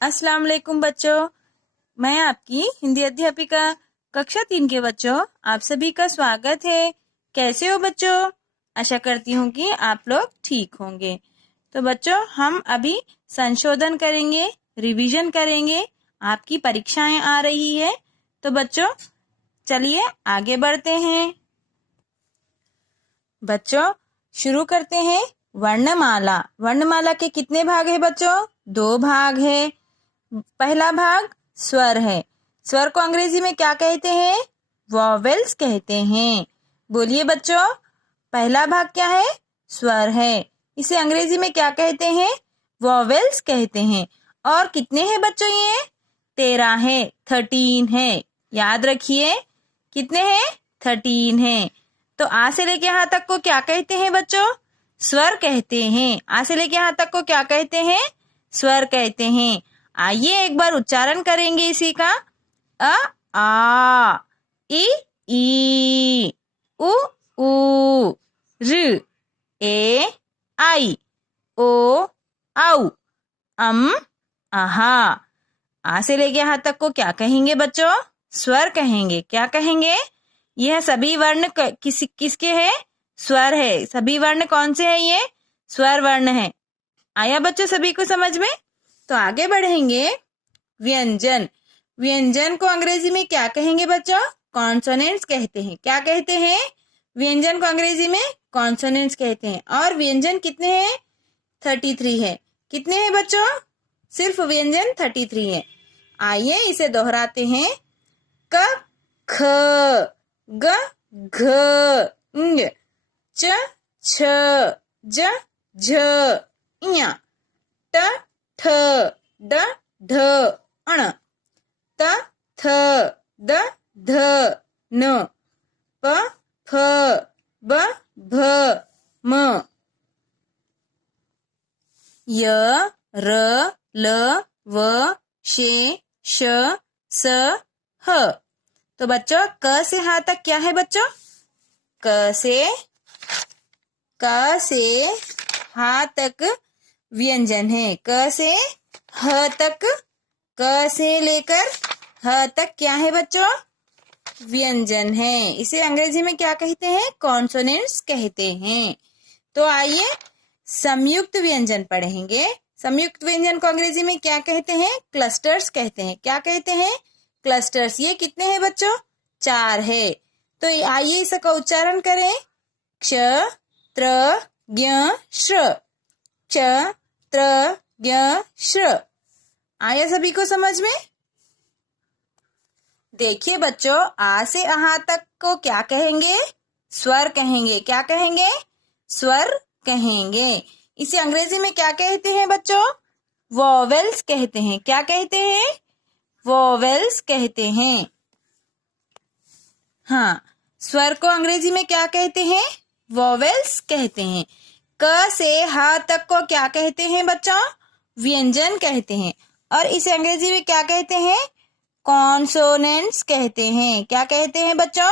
अस्सलाम वालेकुम बच्चों, मैं आपकी हिंदी अध्यापिका कक्षा 3 के बच्चों आप सभी का स्वागत है। कैसे हो बच्चों? आशा करती हूँ कि आप लोग ठीक होंगे। तो बच्चों हम अभी संशोधन करेंगे, रिवीजन करेंगे। आपकी परीक्षाएं आ रही है तो बच्चों चलिए आगे बढ़ते हैं। बच्चों शुरू करते हैं। वर्णमाला। वर्णमाला के कितने भाग है बच्चों? 2 भाग है। पहला भाग स्वर है। स्वर को अंग्रेजी में क्या कहते हैं? वॉवेल्स कहते हैं। बोलिए बच्चों, पहला भाग क्या है? स्वर है। इसे अंग्रेजी में क्या कहते हैं? वॉवेल्स कहते हैं। और कितने हैं बच्चों ये? 13 है, 13 है। याद रखिए कितने हैं? 13 है। तो आ से लेके यहाँ तक को क्या कहते हैं बच्चों? स्वर कहते हैं। आ से लेके यहाँ तक को क्या कहते हैं? स्वर कहते हैं। आइए एक बार उच्चारण करेंगे इसी का। अ आ, ई उ ऊ, ऋ ए आई, ओ औ, आहा। आ से लेके यहाँ तक को क्या कहेंगे बच्चों? स्वर कहेंगे। क्या कहेंगे? यह सभी वर्ण किसके हैं? स्वर है। सभी वर्ण कौन से हैं? ये स्वर वर्ण है। आया बच्चों सभी को समझ में? तो आगे बढ़ेंगे। व्यंजन। व्यंजन को अंग्रेजी में क्या कहेंगे बच्चों? कॉन्सोनेंट्स कहते हैं। क्या कहते हैं? व्यंजन को अंग्रेजी में कॉन्सोनेंट्स कहते हैं। और व्यंजन कितने हैं? 33 है। कितने हैं बच्चों? सिर्फ व्यंजन 33 है। आइए इसे दोहराते हैं। क ख, ग घ, ङ, च छ, ज झ, ञ, ट ठ, ड ढ, अण, त थ, द ध, न, प फ, ब भ, म, य र ल व शे श स ह। तो बच्चों क से ह तक क्या है बच्चों? क से ह तक व्यंजन है। क से ह तक, क से लेकर ह तक क्या है बच्चों? व्यंजन है। इसे अंग्रेजी में क्या कहते हैं? कॉन्सोनेंट्स कहते हैं। तो आइए संयुक्त व्यंजन पढ़ेंगे। संयुक्त व्यंजन को अंग्रेजी में क्या कहते हैं? क्लस्टर्स कहते हैं। क्या कहते हैं? क्लस्टर्स। ये कितने हैं बच्चों? 4 है। तो आइए इसका उच्चारण करें। क्ष त्र ज्ञ श्र, क्ष त्र ज्ञ श्र। आया सभी को समझ में? देखिए बच्चों आ से अहा तक को क्या कहेंगे? स्वर कहेंगे। क्या कहेंगे? स्वर कहेंगे। इसे अंग्रेजी में क्या कहते हैं बच्चों? वॉवेल्स कहते हैं। क्या कहते हैं? वॉवेल्स कहते हैं। हाँ, स्वर को अंग्रेजी में क्या कहते हैं? वॉवेल्स कहते हैं। क से ह तक को क्या कहते हैं बच्चों? व्यंजन कहते हैं। और इसे अंग्रेजी में क्या कहते हैं? कॉन्सोनेंट्स कहते हैं। क्या कहते हैं बच्चों?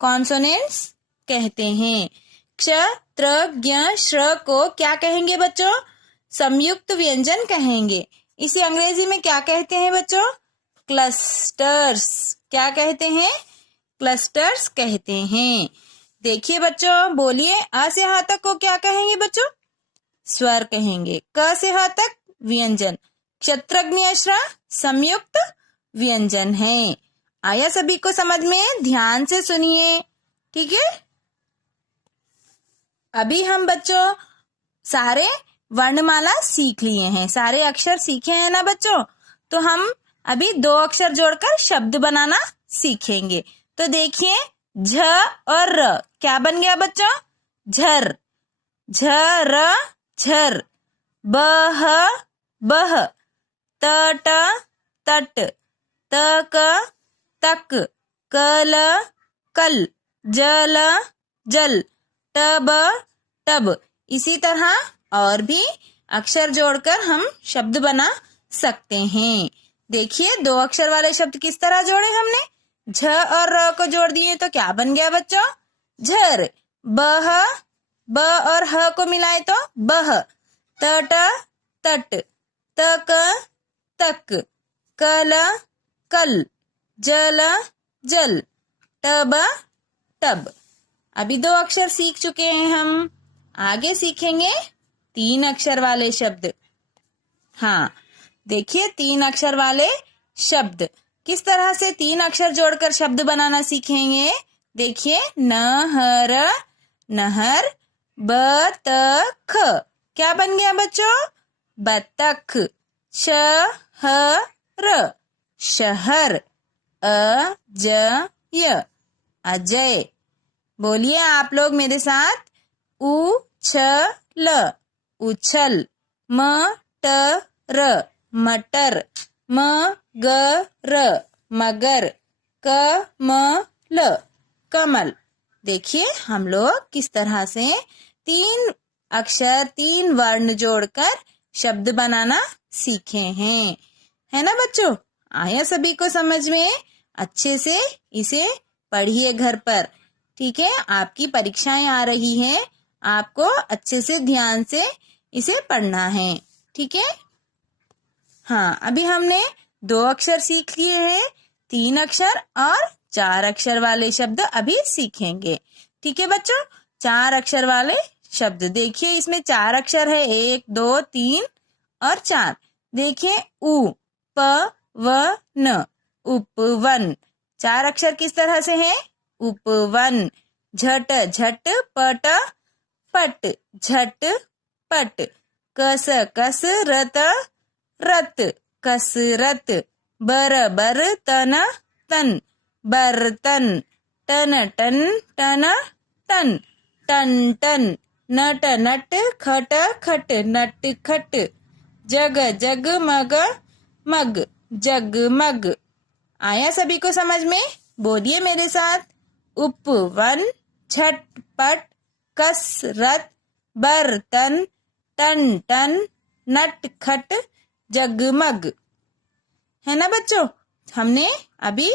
कॉन्सोनेंट्स कहते हैं। क्ष त्र ज्ञ श्र को क्या कहेंगे बच्चों? संयुक्त व्यंजन कहेंगे। इसे अंग्रेजी में क्या कहते हैं बच्चों? क्लस्टर्स। क्या कहते हैं? क्लस्टर्स कहते हैं। देखिए बच्चों बोलिए आ से ह तक को क्या कहेंगे बच्चों? स्वर कहेंगे। क से ह तक व्यंजन। क्षत्रज्ञ श्र संयुक्त व्यंजन है। आया सभी को समझ में? ध्यान से सुनिए, ठीक है? अभी हम बच्चों सारे वर्णमाला सीख लिए हैं, सारे अक्षर सीखे हैं ना बच्चों? तो हम अभी 2 अक्षर जोड़कर शब्द बनाना सीखेंगे। तो देखिए झ और र क्या बन गया बच्चों? झर, झर, झर। बह, बह। तट, तट। तक, तक। कल, कल। जल, जल। Tub, tub. इसी तरह और भी अक्षर जोड़कर हम शब्द बना सकते हैं। देखिए 2 अक्षर वाले शब्द किस तरह जोड़े हमने? झ और र को जोड़ दिए तो क्या बन गया बच्चों? झर। बह, ब और ह को मिलाए तो बह। तट, तट। तक, तक, कल कल, जल जल, टब टब। अभी 2 अक्षर सीख चुके हैं हम, आगे सीखेंगे 3 अक्षर वाले शब्द। हाँ, देखिए 3 अक्षर वाले शब्द किस तरह से 3 अक्षर जोड़कर शब्द बनाना सीखेंगे। देखिए, नहर नहर, बतख, क्या बन गया बच्चों? बतख। शहर शहर, अजय अजय। बोलिए आप लोग मेरे साथ, उछल उछल, मटर मटर, मगर मगर, कमल कमल। देखिए हम लोग किस तरह से 3 अक्षर 3 वर्ण जोड़कर शब्द बनाना सीखे हैं, है ना बच्चों? आया सभी को समझ में? अच्छे से इसे पढ़िए घर पर, ठीक है? आपकी परीक्षाएं आ रही हैं, आपको अच्छे से ध्यान से इसे पढ़ना है, ठीक है? हाँ, अभी हमने 2 अक्षर सीख लिए हैं, 3 अक्षर और 4 अक्षर वाले शब्द अभी सीखेंगे, ठीक है बच्चों? 4 अक्षर वाले शब्द देखिए, इसमें 4 अक्षर है, 1 2 3 और 4। देखिए, उ प व न, उपवन। 4 अक्षर किस तरह से हैं? उपवन। झट झट पट पट, झट पट। कस कस रत रत, कसरत। बर बर तन तन, बर्तन। टन टन टन टन, टन टन। नट नट खट खट, नट खट। जग जग मग मग, जगमग। आया सभी को समझ में? बोलिए मेरे साथ, उपवन, झटपट, कसरत, बर्तन, टन टन, नटखट, जगमग। है ना बच्चों? हमने अभी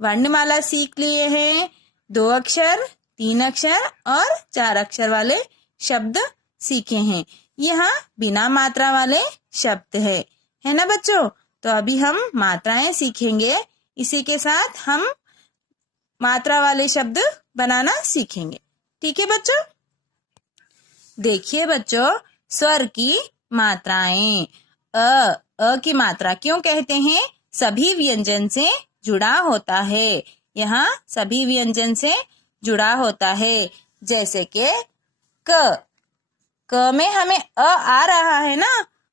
वर्णमाला सीख लिए हैं, 2 अक्षर 3 अक्षर और 4 अक्षर वाले शब्द सीखे हैं। यहाँ बिना मात्रा वाले शब्द है ना बच्चों? तो अभी हम मात्राएं सीखेंगे, इसी के साथ हम मात्रा वाले शब्द बनाना सीखेंगे, ठीक है बच्चों? देखिए बच्चों, स्वर की मात्राएं। अ की मात्रा क्यों कहते हैं? सभी व्यंजन से जुड़ा होता है, यहाँ सभी व्यंजन से जुड़ा होता है। जैसे कि क में हमें आ रहा है ना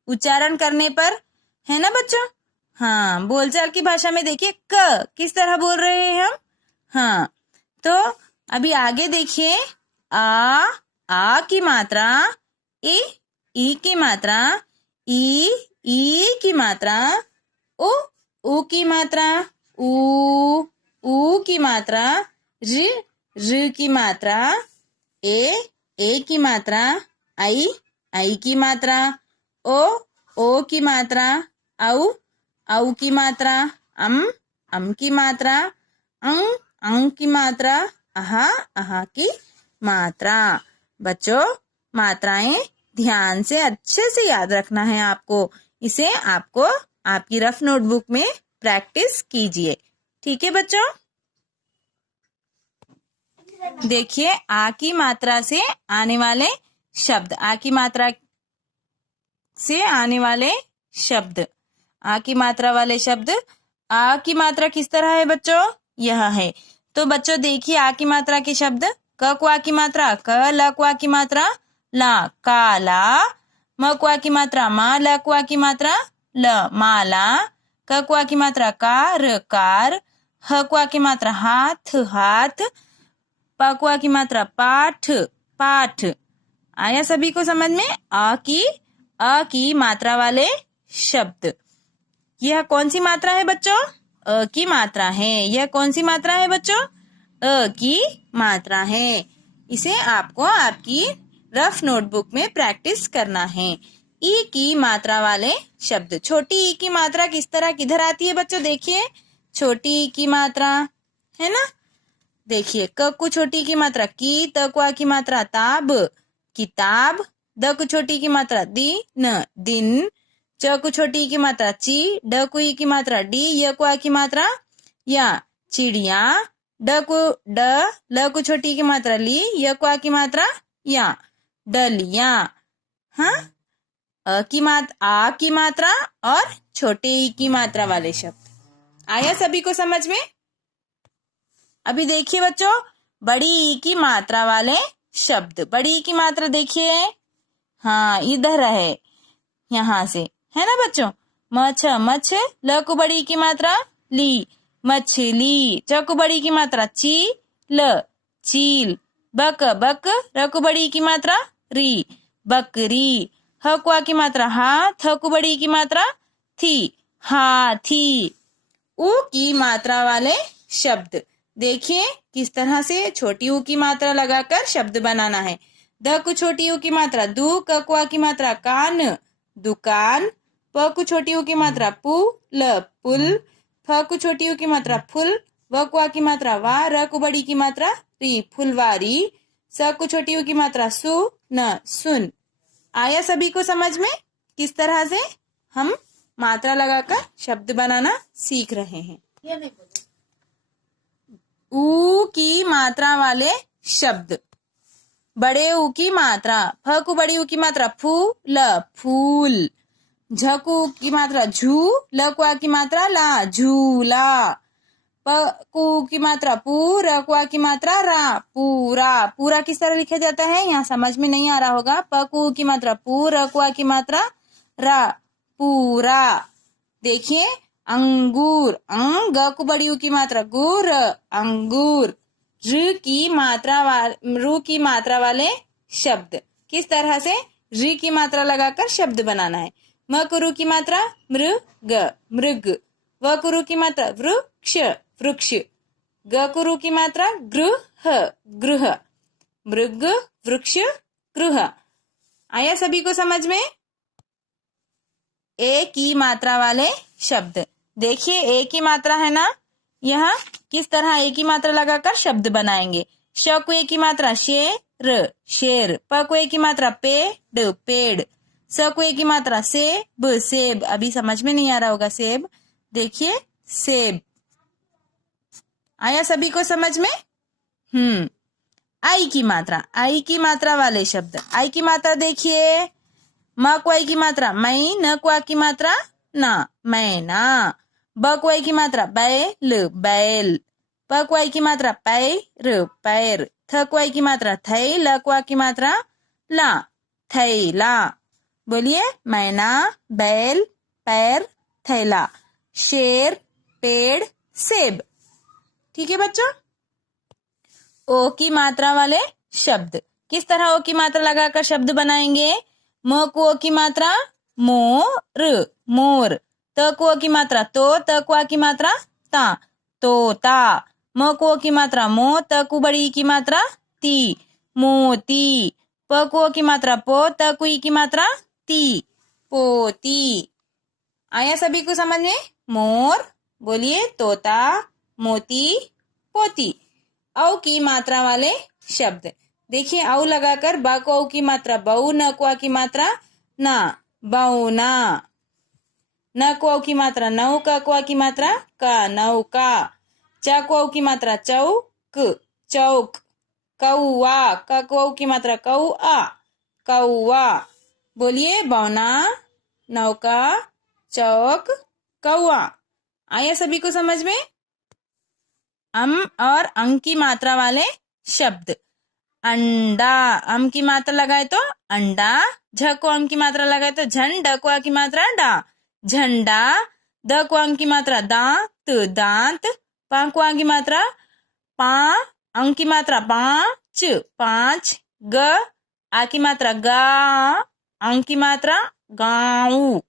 उच्चारण करने पर, है ना बच्चों? हाँ, बोलचाल की भाषा में देखिए क किस तरह बोल रहे हैं हम। हाँ, तो अभी आगे देखिए, आ की मात्रा, ई की मात्रा, ई की मात्रा, उ की मात्रा, ऊ की मात्रा, र की मात्रा, ए की मात्रा, आई की मात्रा, ओ की मात्रा, औ की मात्रा, अम की मात्रा, अंग की मात्रा, आहा की मात्रा। बच्चों, मात्राएं ध्यान से अच्छे से याद रखना है आपको, इसे आपको आपकी रफ नोटबुक में प्रैक्टिस कीजिए, ठीक है बच्चों? देखिए, आ की मात्रा से आने वाले शब्द, आ की मात्रा से आने वाले शब्द, आ की मात्रा वाले शब्द। आ की मात्रा किस तरह है बच्चों? यह है। तो बच्चों देखिए, आ की मात्रा के शब्द, क को आ की मात्रा, क, ल को आ की मात्रा, ला, काला। म को आ की मात्रा, मा, ल को आ की मात्रा, ल, माला। क को आ की मात्रा, कार, कार। ह को आ की मात्रा, हाथ, हाथ। प को आ की मात्रा, पाठ, पाठ। आया सभी को समझ में? आ की मात्रा वाले शब्द। यह कौन सी मात्रा है बच्चों? अ की मात्रा है। यह कौन सी मात्रा है बच्चों? अ की मात्रा है। इसे आपको आपकी रफ नोटबुक में प्रैक्टिस करना है। ई की मात्रा वाले शब्द। छोटी ई की मात्रा किस तरह किधर आती है बच्चों? देखिए, छोटी ई की मात्रा है ना। देखिए, क को छोटी की मात्रा की, त को आ की मात्रा ताब, किताब। द को छोटी की मात्रा दिन, दिन। च को छोटी ई की मात्रा ची, ड को ई की मात्रा डी, य को आ की मात्रा या। चिड़िया, ड को ड, ल को छोटी ई की मात्रा ली, य को आ की मात्रा या। डलिया। हाँ, आ की मात्रा और छोटे ई की मात्रा वाले शब्द आया सभी को समझ में। अभी देखिए बच्चों, बड़ी ई की मात्रा वाले शब्द। बड़ी ई की मात्रा देखिए, हाँ इधर है, यहाँ से है ना बच्चों। मछ मछ, ल को बड़ी की मात्रा ली, मछली। च को बड़ी की मात्रा ची, ल चील। बक बक, र को बड़ी की मात्रा री, बकरी। ह को आ की मात्रा हा, थ को बड़ी की मात्रा थी, हाथी। ऊ की मात्रा वाले शब्द देखिए किस तरह से छोटी ऊ की मात्रा लगाकर शब्द बनाना है। द को छोटी ऊ की मात्रा दू, क को आ की मात्रा कान, दुकान। प को छोटी ऊ की मात्रा पु, ल पुल। फ को छोटी ऊ की मात्रा फुल, व को आ की मात्रा वा, र को बड़ी की मात्रा री, फुलवारी। स को छोटी ऊ की मात्रा सु, न सुन। आया सभी को समझ में किस तरह से हम मात्रा लगाकर शब्द बनाना सीख रहे हैं। ऊ की मात्रा वाले शब्द। बड़े ऊ की मात्रा, फ को बड़ी ऊ की मात्रा फू, ल फूल। झ को ऊ की मात्रा झू, ल को आ की मात्रा ला, झूला। प को ऊ की मात्रा पू, र को आ की मात्रा रा, पूरा। पूरा किस तरह लिखा जाता है यहाँ समझ में नहीं आ रहा होगा। प को ऊ की मात्रा पू, र को आ की मात्रा रा, पूरा। देखिए अंगूर, ग को बड़ी ऊ की मात्रा गु, र अंगूर। रू की मात्रा वाले शब्द किस तरह से री की मात्रा लगाकर शब्द बनाना है। म को रू की मात्रा मृग, मृग। व को रू की मात्रा वृक्ष, वृक्ष। ग को रू की मात्रा गृह, गृह। मृग, वृक्ष, गृह। आया सभी को समझ में। ए की मात्रा वाले शब्द देखिए, ए की मात्रा है ना, यह किस तरह ए की मात्रा लगाकर शब्द बनाएंगे। श को ए की मात्रा शेर, शेर। प को ए की मात्रा पेड़, पेड़। स को ए की मात्रा सेब, सेब। अभी समझ में नहीं आ रहा होगा सेब, देखिए सेब। आया सभी को समझ में। आई की मात्रा, आई की मात्रा वाले शब्द। आई की मात्रा देखिए, म को आई की मात्रा मई, न को आ की मात्रा ना, मैना। ब को आई की मात्रा बैल, बैल। प को आई की मात्रा पैर, पैर। थ को आई की मात्रा थै, ल को आ की मात्रा ला, थैला। बोलिए, मैना, बैल, पैर, थैला। शेर, पेड़, सेब। ठीक है बच्चों। ओ की मात्रा वाले शब्द किस तरह ओ की मात्रा लगाकर शब्द बनाएंगे। म को ओ की मात्रा मोर, मोर। त को ओ की मात्रा तो, त को आ की मात्रा ता, तोता। म को ओ की मात्रा मो, त को बड़ी की मात्रा ती, मोती। प को ओ की मात्रा पो, त को ई की मात्रा ती, पोती। आया सभी को समझ में। मोर, बोलिए तोता, मोती, पोती। औ की मात्रा वाले शब्द देखिए, औ लगाकर बा को औ की मात्रा बऊ, न को आ की मात्रा ना, बऊना। न को औ की मात्रा नौ, का को आ की मात्रा का, नौका। च को औ की मात्रा चौक, चौक। कौआ, क को औ की मात्रा कौआ, कौआ। बोलिए, बौना, नौका, चौक, कौआ। आया सभी को समझ में। और अंग की मात्रा वाले शब्द। अंडा, अम की मात्रा लगाए तो अंडा। झ को अंग की मात्रा लगाए तो झन, ड को आ की मात्रा डा, झंडा। द को अंग की मात्रा दांत, दांत। पा को अंग की मात्रा पा, अंग की मात्रा पांच, पांच। ग आ की मात्रा गा, अंग की मात्रा गाँव।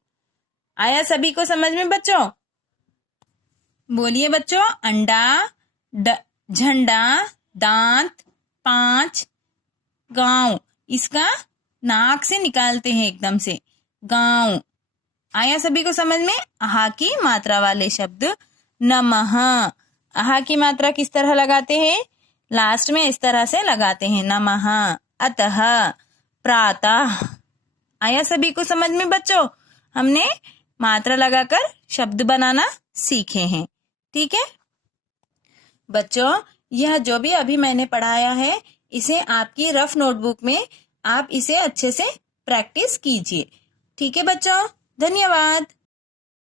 आया सभी को समझ में बच्चों। बोलिए बच्चों, अंडा, झंडा, दांत, पांच, गांव। इसका नाक से निकालते हैं एकदम से, गांव। आया सभी को समझ में। आहा की मात्रा वाले शब्द। नमः, आहा की मात्रा किस तरह लगाते हैं, लास्ट में इस तरह से लगाते हैं, नमः। अतः, प्रातः। आया सभी को समझ में बच्चों। हमने मात्रा लगाकर शब्द बनाना सीखे हैं। ठीक है बच्चों, यह जो भी अभी मैंने पढ़ाया है इसे आपकी रफ नोटबुक में आप इसे अच्छे से प्रैक्टिस कीजिए। ठीक है बच्चों, धन्यवाद।